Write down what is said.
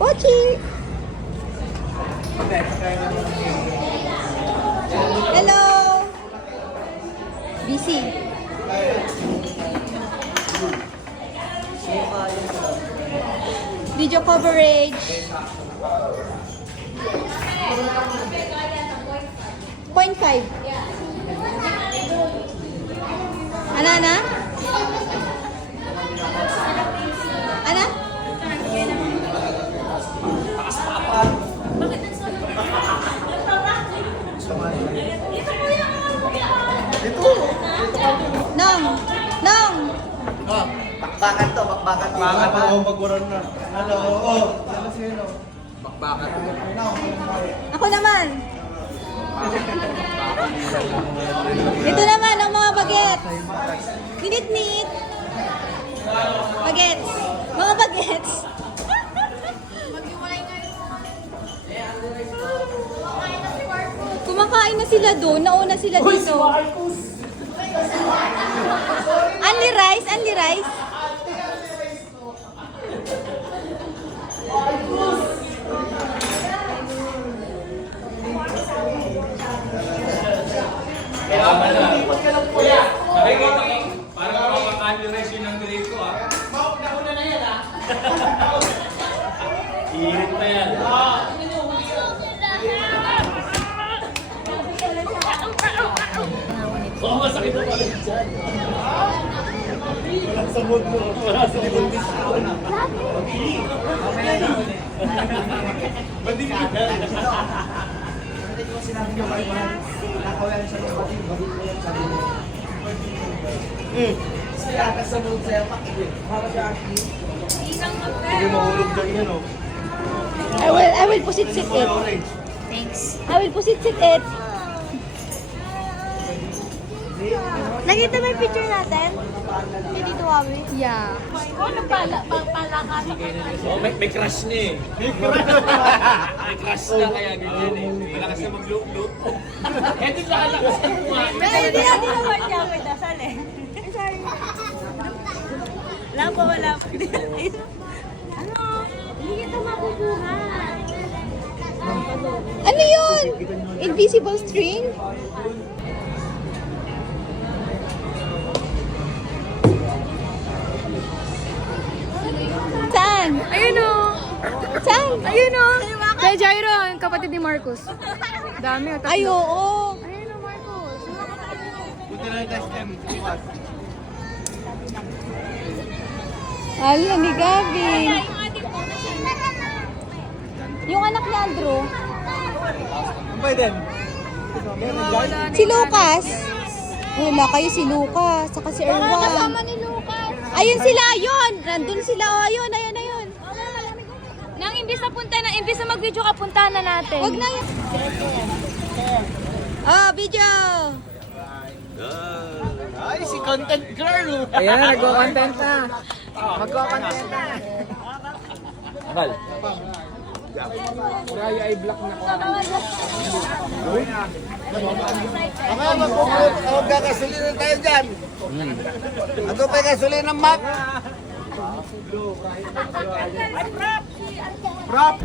Pochi! Hello! Busy. Video coverage. 0.5. Ana? Ana? Nong! Oh, bakbakan to, bakbakan. Bakit ako magwaran na? Ano? Oo. Ano sino? Bakbakan. Ako naman! Ito naman ang mga bagets. Nit. Bagets. Mga bagets. Kumakain na sila doon. Nauna sila dito. Only rice. Nakikita ko, parang makakalirais yun ang grade ko, ha? Nauna na yan, ha? Iinit pa yan. Oo, masakit na pala dyan. Wala sa mood mo. Wala sa libundis ko. Ba't di ka? Sinabi niyo kayo na nakawalan sa iyo, batin ko yan sa iyo. Sila sa mood sa'yo, pakigil. Para siya actually. Hindi mahulog dyan yan, oh. I will pusit it. Thanks. I will pusit it. Nakita mo yung picture natin? Hindi dito kami? Yeah. Ano pala ka? Oh, may crush na eh. May crush na kaya ganyan eh. Malakas na mag-loop-loop. Eh, di lalakas na kumain. Pero hindi naman niya ako dasal eh. Sorry. Wala pa. Ano? Hindi kita makukuha. Ano yun? Invisible string? Saan? Ayun o. Saan? Ayun o. Kay Jairo, yung kapatid ni Marcos. Dami o. Ay, oo. Ayun o, Marcos. Buti na yung test M. Bukas. Hala ni Gabi. Yung anak ni Andrew. Ang pwede? Si Lucas. Wala kayo si Lucas. Saka si Erwan. ni Lucas. Ayun sila, ayun. Nandun sila. Ayun. Nang imbis na mag-video ka, puntahan na natin. Wag na yan. Oh, video. Ay, si content girl! Ayan na, nagko-content na. Magko-content na. Akal. Kaya i-block na ko. Mga magkakasulina tayo dyan. Ano pa yung kasulina ng Mac? Prop!